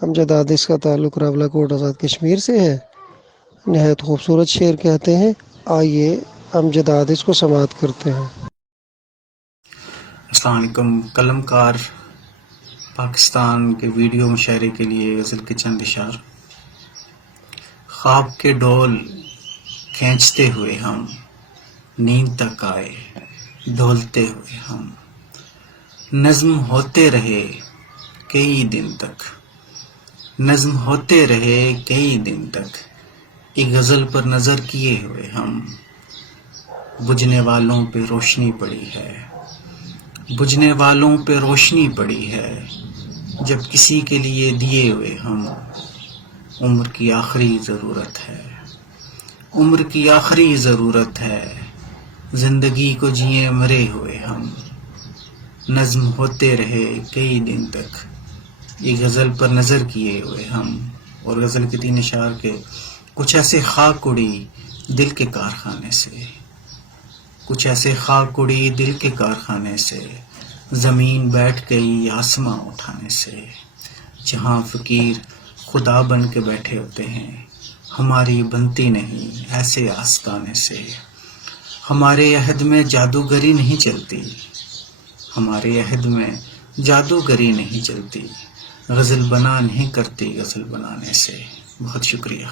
امجد حادث کا تعلق راولہ کوٹ آزاد کشمیر سے ہے۔ نہایت خوبصورت شعر کہتے ہیں، آئیے امجد حادث کو سماعت کرتے ہیں۔ السلام علیکم۔ قلم کار پاکستان کے ویڈیو مشاعرے کے لیے غزل کے چند اشعار۔ خواب کے ڈول کھینچتے ہوئے ہم نیند تک آئے، ڈھولتے ہوئے ہم نظم ہوتے رہے کئی دن تک، نظم ہوتے رہے کئی دن تک، ایک غزل پر نظر کیے ہوئے ہم، بجھنے والوں پہ روشنی پڑی ہے، بجھنے والوں پہ روشنی پڑی ہے، جب کسی کے لیے دیے ہوئے ہم، عمر کی آخری ضرورت ہے، عمر کی آخری ضرورت ہے، زندگی کو جیے مرے ہوئے ہم، نظم ہوتے رہے کئی دن تک، یہ غزل پر نظر کیے ہوئے ہم۔ اور غزل کے 3 اشعار کے کچھ ایسے خاک اڑی دل کے کارخانے سے، کچھ ایسے خاک اڑی دل کے کارخانے سے، زمین بیٹھ گئی آسماں اٹھانے سے، جہاں فقیر خدا بن کے بیٹھے ہوتے ہیں، ہماری بنتی نہیں ایسے آستانے سے، ہمارے عہد میں جادوگری نہیں چلتی، ہمارے عہد میں جادوگری نہیں چلتی، غزل بنا نہیں کرتی غزل بنانے سے۔ بہت شکریہ۔